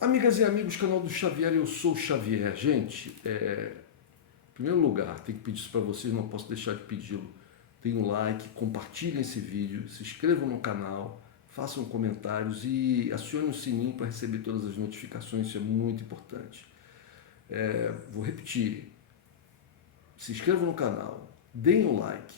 Amigas e amigos, canal do Xavier, eu sou o Xavier. Gente, em primeiro lugar, tenho que pedir isso para vocês, não posso deixar de pedi-lo. Deem um like, compartilhem esse vídeo, se inscrevam no canal, façam comentários e acionem o sininho para receber todas as notificações, isso é muito importante. Vou repetir, se inscrevam no canal, deem um like,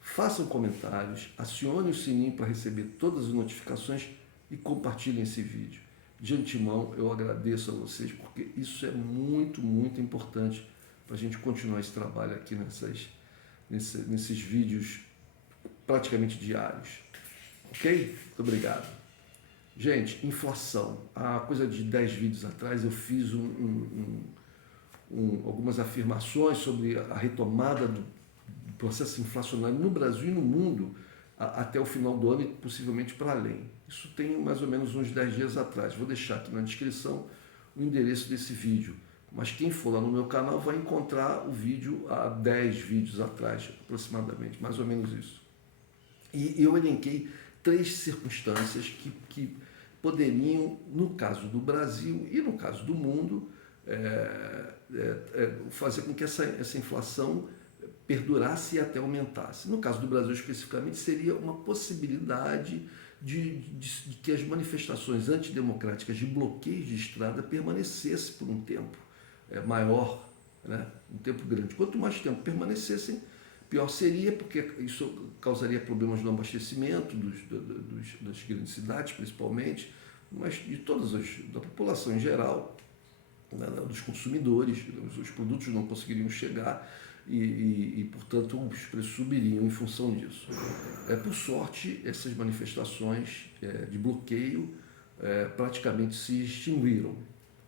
façam comentários, acionem o sininho para receber todas as notificações e compartilhem esse vídeo. De antemão, eu agradeço a vocês porque isso é muito, muito importante para a gente continuar esse trabalho aqui nesses vídeos praticamente diários. Ok? Muito obrigado. Gente, inflação. Há coisa de 10 vídeos atrás eu fiz algumas afirmações sobre a retomada do processo inflacionário no Brasil e no mundo até o final do ano e possivelmente para além. Isso tem mais ou menos uns 10 dias atrás. Vou deixar aqui na descrição o endereço desse vídeo. Mas quem for lá no meu canal vai encontrar o vídeo há 10 vídeos atrás, aproximadamente, mais ou menos isso. E eu elenquei 3 circunstâncias que poderiam, no caso do Brasil e no caso do mundo, fazer com que essa inflação perdurasse e até aumentasse. No caso do Brasil especificamente, seria uma possibilidade de que as manifestações antidemocráticas de bloqueios de estrada permanecessem por um tempo maior, né? Um tempo grande. Quanto mais tempo permanecessem, pior seria, porque isso causaria problemas no abastecimento das grandes cidades, principalmente, mas de da população em geral, né, dos consumidores, os produtos não conseguiriam chegar portanto, os preços subiriam em função disso. Por sorte, essas manifestações de bloqueio praticamente se extinguiram.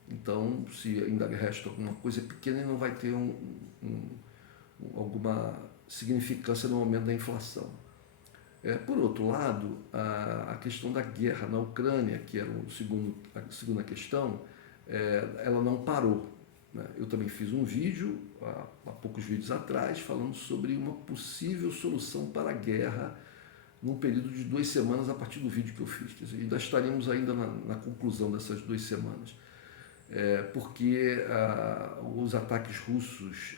Então, se ainda resta alguma coisa pequena, não vai ter alguma significância no aumento da inflação. Por outro lado, a questão da guerra na Ucrânia, que era a segunda questão, ela não parou. Eu também fiz um vídeo, há poucos vídeos atrás, falando sobre uma possível solução para a guerra num período de 2 semanas a partir do vídeo que eu fiz. Quer dizer, ainda estaremos ainda na conclusão dessas 2 semanas. Porque os ataques russos,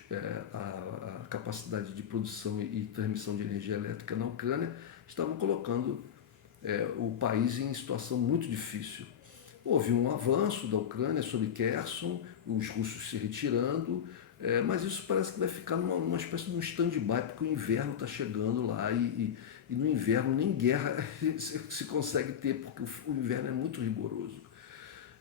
a capacidade de produção e transmissão de energia elétrica na Ucrânia estavam colocando o país em situação muito difícil. Houve um avanço da Ucrânia sobre Kherson, os russos se retirando, mas isso parece que vai ficar numa espécie de um stand-by, porque o inverno está chegando lá e no inverno nem guerra se consegue ter, porque o inverno é muito rigoroso.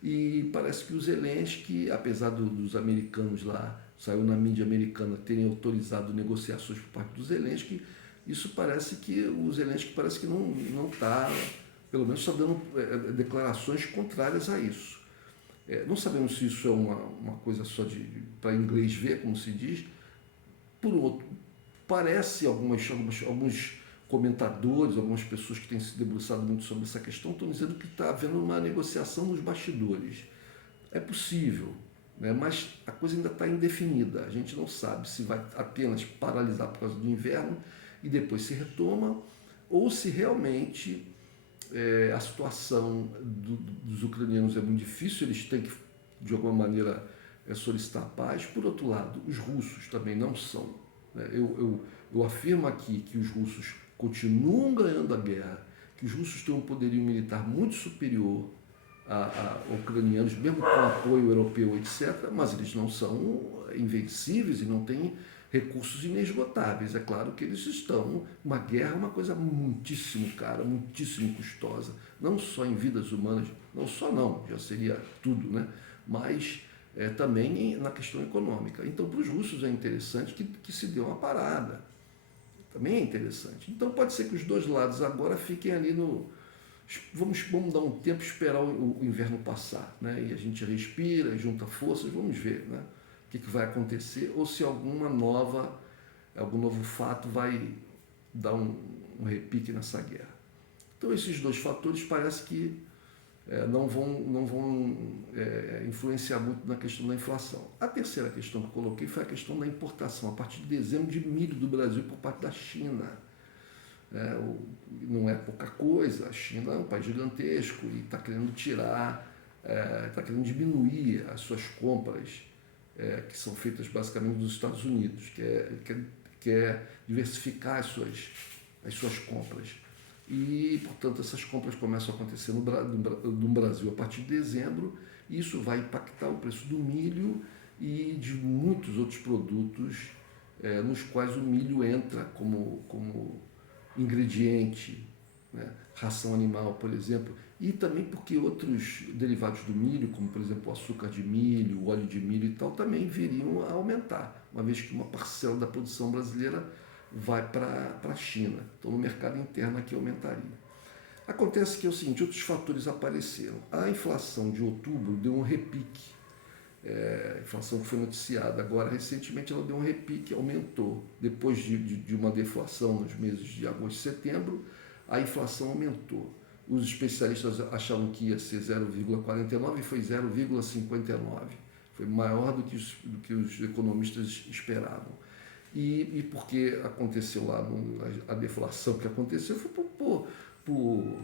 E parece que o Zelensky, apesar dos americanos lá, saiu na mídia americana, terem autorizado negociações por parte do Zelensky, isso parece que o Zelensky parece que não está, pelo menos está dando declarações contrárias a isso. Não sabemos se isso é uma coisa só para inglês ver, como se diz. Por outro, parece alguns comentadores, algumas pessoas que têm se debruçado muito sobre essa questão, estão dizendo que está havendo uma negociação nos bastidores. É possível, né? Mas a coisa ainda está indefinida. A gente não sabe se vai apenas paralisar por causa do inverno e depois se retoma, ou se realmente a situação dos ucranianos é muito difícil, eles têm que, de alguma maneira, solicitar paz. Por outro lado, os russos também não são. Né? Eu afirmo aqui que os russos continuam ganhando a guerra, que os russos têm um poderio militar muito superior a ucranianos, mesmo com apoio europeu, etc., mas eles não são invencíveis e não têm recursos inesgotáveis. É claro que eles estão... Uma guerra é uma coisa muitíssimo cara, muitíssimo custosa, não só em vidas humanas, não só não, já seria tudo, né? Mas também na questão econômica. Então, para os russos é interessante que se dê uma parada. Também é interessante. Então, pode ser que os dois lados agora fiquem ali no... Vamos dar um tempo, esperar o inverno passar, né? E a gente respira, junta forças, vamos ver, né? O que vai acontecer, ou se algum novo fato vai dar um repique nessa guerra. Então, esses 2 fatores parece que não vão influenciar muito na questão da inflação. A terceira questão que eu coloquei foi a questão da importação, a partir de dezembro, de milho do Brasil por parte da China. Não é pouca coisa, a China é um país gigantesco e está querendo tirar está querendo diminuir as suas compras, que são feitas basicamente nos Estados Unidos, quer diversificar as suas compras. E, portanto, essas compras começam a acontecer no Brasil a partir de dezembro, e isso vai impactar o preço do milho e de muitos outros produtos, nos quais o milho entra como ingrediente, né? Ração animal, por exemplo, e também porque outros derivados do milho, como por exemplo o açúcar de milho, o óleo de milho e tal, também viriam a aumentar, uma vez que uma parcela da produção brasileira vai para a China. Então, no mercado interno aqui aumentaria. Acontece que é o seguinte, outros fatores apareceram. A inflação de outubro deu um repique. A inflação que foi noticiada agora recentemente, ela deu um repique, aumentou. Depois de uma deflação nos meses de agosto e setembro, a inflação aumentou. Os especialistas achavam que ia ser 0,49 e foi 0,59. Foi maior do que os economistas esperavam. E porque aconteceu lá a deflação que aconteceu foi por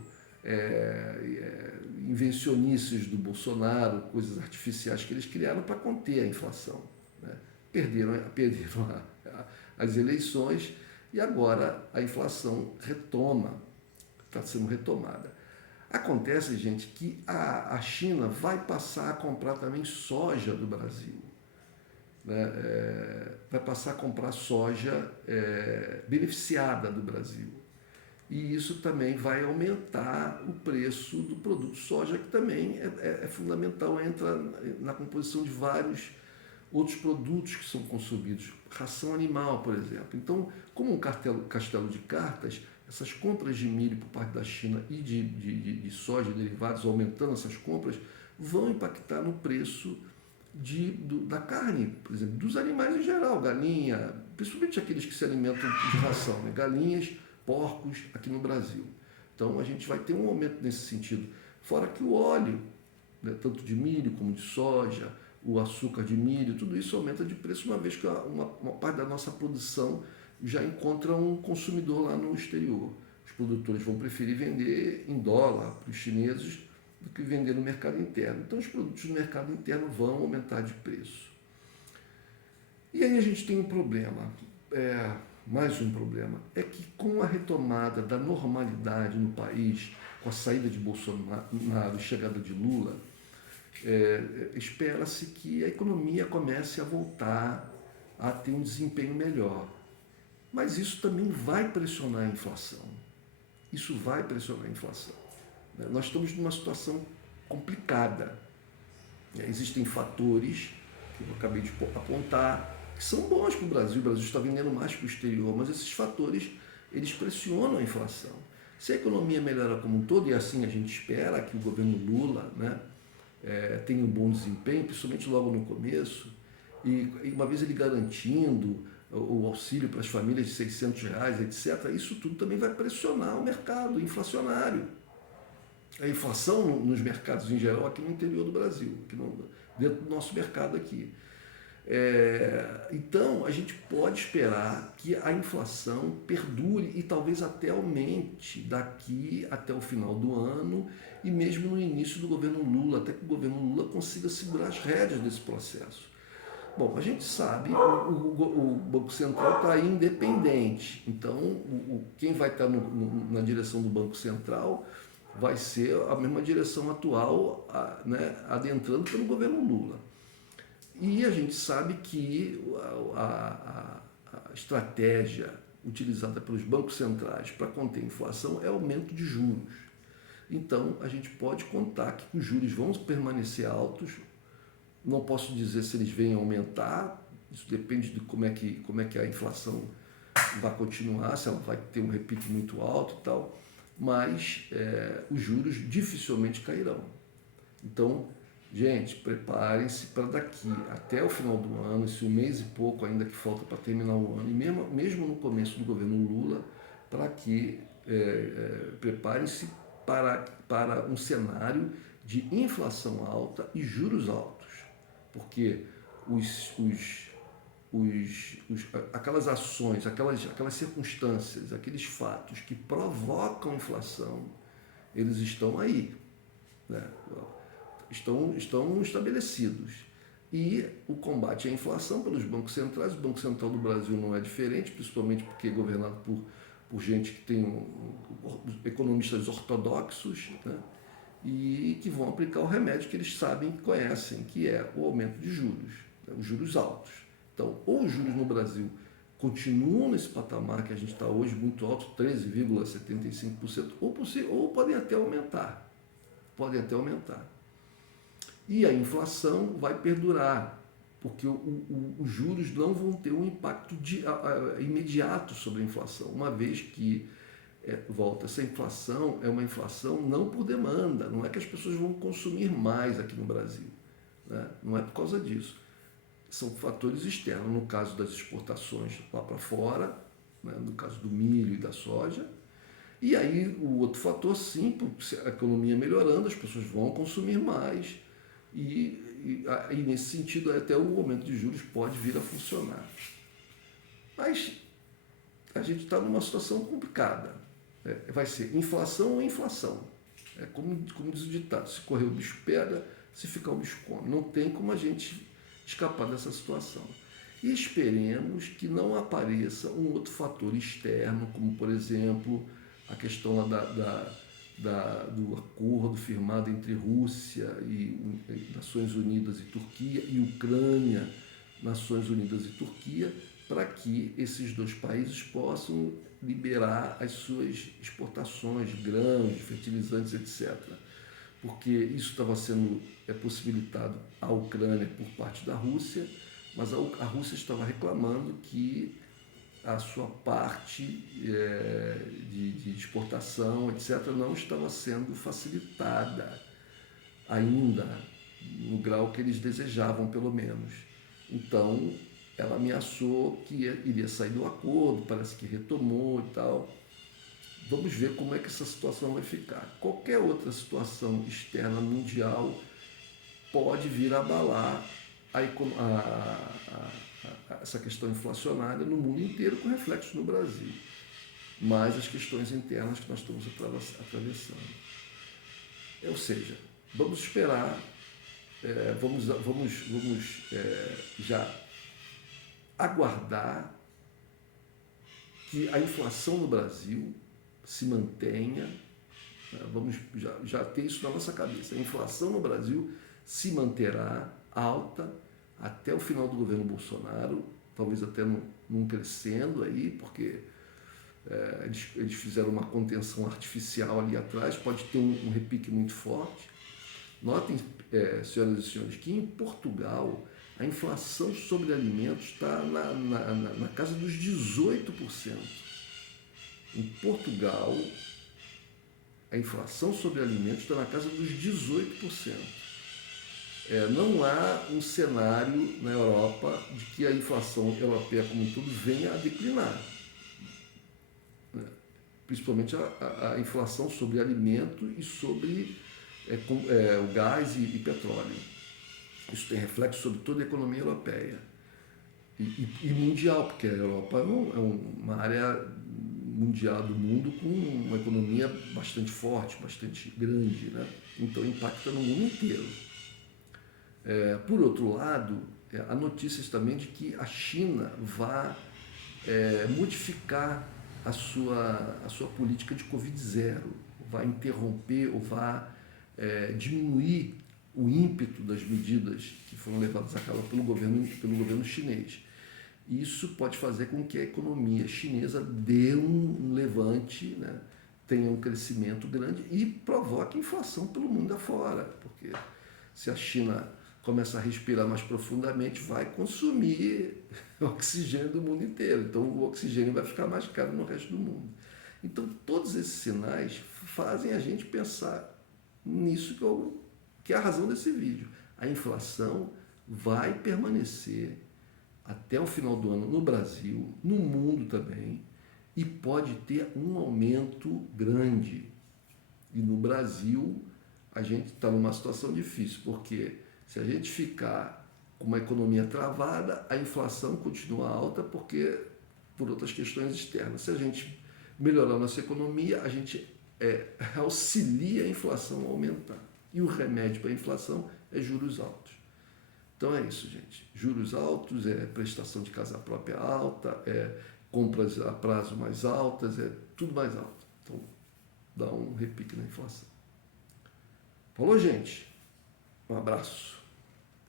invencionices do Bolsonaro, coisas artificiais que eles criaram para conter a inflação, né? Perderam as eleições e agora a inflação está sendo retomada. Acontece, gente, que a China vai passar a comprar também soja do Brasil, né? Vai passar a comprar soja beneficiada do Brasil. E isso também vai aumentar o preço do produto soja, que também é fundamental, entra na composição de vários outros produtos que são consumidos, ração animal, por exemplo. Então, como um castelo de cartas, essas compras de milho por parte da China e de soja e derivados, aumentando essas compras, vão impactar no preço da carne, por exemplo, dos animais em geral, galinha, principalmente aqueles que se alimentam de ração, né? Galinhas, porcos aqui no Brasil. Então a gente vai ter um aumento nesse sentido. Fora que o óleo, né, tanto de milho como de soja, o açúcar de milho, tudo isso aumenta de preço, uma vez que uma parte da nossa produção já encontra um consumidor lá no exterior. Os produtores vão preferir vender em dólar para os chineses do que vender no mercado interno. Então os produtos no mercado interno vão aumentar de preço. E aí a gente tem um problema. Mais um problema, é que com a retomada da normalidade no país, com a saída de Bolsonaro e chegada de Lula, espera-se que a economia comece a voltar a ter um desempenho melhor. Mas isso também vai pressionar a inflação. Isso vai pressionar a inflação. Nós estamos numa situação complicada. Existem fatores que eu acabei de apontar, que são bons para o Brasil está vendendo mais para o exterior, mas esses fatores, eles pressionam a inflação. Se a economia melhora como um todo, e assim a gente espera que o governo Lula, né, tenha um bom desempenho, principalmente logo no começo, e uma vez ele garantindo o auxílio para as famílias de R$600, etc., isso tudo também vai pressionar o mercado inflacionário. A inflação nos mercados em geral aqui no interior do Brasil, dentro do nosso mercado aqui. Então, a gente pode esperar que a inflação perdure e talvez até aumente daqui até o final do ano e mesmo no início do governo Lula, até que o governo Lula consiga segurar as rédeas desse processo. Bom, a gente sabe, o Banco Central está aí independente, então quem vai estar na direção do Banco Central vai ser a mesma direção atual, né, adentrando pelo governo Lula. E a gente sabe que a estratégia utilizada pelos bancos centrais para conter a inflação é aumento de juros. Então, a gente pode contar que os juros vão permanecer altos. Não posso dizer se eles vêm aumentar, isso depende de como é que a inflação vai continuar, se ela vai ter um repique muito alto e tal, mas os juros dificilmente cairão. Então, gente, preparem-se para daqui até o final do ano, esse um mês e pouco ainda que falta para terminar o ano, e mesmo no começo do governo Lula, para que preparem-se para um cenário de inflação alta e juros altos, porque aquelas ações, aquelas circunstâncias, aqueles fatos que provocam inflação, eles estão aí, né? estão estabelecidos. E o combate à inflação pelos bancos centrais, o Banco Central do Brasil não é diferente, principalmente porque é governado por gente que tem economistas ortodoxos, né? E que vão aplicar o remédio que eles sabem, que conhecem, que é o aumento de juros, né? Os juros altos. Então, ou os juros no Brasil continuam nesse patamar que a gente está hoje, muito alto, 13,75%, ou podem até aumentar. Podem até aumentar. E a inflação vai perdurar, porque os juros não vão ter um impacto imediato sobre a inflação, uma vez que, essa inflação é uma inflação não por demanda, não é que as pessoas vão consumir mais aqui no Brasil, né? Não é por causa disso. São fatores externos, no caso das exportações lá para fora, né? No caso do milho e da soja. E aí o outro fator, sim, a economia melhorando, as pessoas vão consumir mais, e nesse sentido até o aumento de juros pode vir a funcionar. Mas a gente está numa situação complicada. Vai ser inflação ou inflação. Como diz o ditado, se correr o bicho pega, se ficar o bicho come. Não tem como a gente escapar dessa situação. E esperemos que não apareça um outro fator externo, como por exemplo a questão lá do acordo firmado entre Rússia e Nações Unidas e Turquia, e Ucrânia, Nações Unidas e Turquia, para que esses dois países possam liberar as suas exportações de grãos, de fertilizantes, etc. Porque isso estava sendo possibilitado à Ucrânia por parte da Rússia, mas a Rússia estava reclamando que a sua parte de exportação, etc., não estava sendo facilitada ainda, no grau que eles desejavam, pelo menos. Então, ela ameaçou que iria sair do acordo, parece que retomou e tal. Vamos ver como é que essa situação vai ficar. Qualquer outra situação externa mundial pode vir a abalar essa questão inflacionária no mundo inteiro, com reflexos no Brasil, mais as questões internas que nós estamos atravessando. Ou seja, vamos esperar, vamos já aguardar que a inflação no Brasil se mantenha, vamos já ter isso na nossa cabeça, a inflação no Brasil se manterá alta até o final do governo Bolsonaro, talvez até não crescendo aí, porque eles fizeram uma contenção artificial ali atrás, pode ter um repique muito forte. Notem, senhoras e senhores, que em Portugal a inflação sobre alimentos está na casa dos 18%. Em Portugal, a inflação sobre alimentos está na casa dos 18%. Não há um cenário na Europa de que a inflação europeia como um todo venha a declinar. Principalmente a inflação sobre alimento e sobre o gás e petróleo. Isso tem reflexo sobre toda a economia europeia e mundial, porque a Europa é uma área mundial do mundo com uma economia bastante forte, bastante grande, né? Então impacta no mundo inteiro. Por outro lado, há notícias também de que a China vai modificar a sua política de Covid-0, vai interromper ou vai diminuir o ímpeto das medidas que foram levadas a cabo pelo governo chinês. Isso pode fazer com que a economia chinesa dê um levante, né, tenha um crescimento grande e provoque inflação pelo mundo afora, porque se a China começa a respirar mais profundamente, vai consumir oxigênio do mundo inteiro. Então, o oxigênio vai ficar mais caro no resto do mundo. Então, todos esses sinais fazem a gente pensar nisso que é a razão desse vídeo. A inflação vai permanecer até o final do ano no Brasil, no mundo também, e pode ter um aumento grande. E no Brasil, a gente está numa situação difícil, porque se a gente ficar com uma economia travada, a inflação continua alta por outras questões externas. Se a gente melhorar a nossa economia, a gente auxilia a inflação a aumentar. E o remédio para a inflação é juros altos. Então é isso, gente. Juros altos, é prestação de casa própria alta, é compras a prazo mais altas, é tudo mais alto. Então dá um repique na inflação. Falou, gente? Um abraço.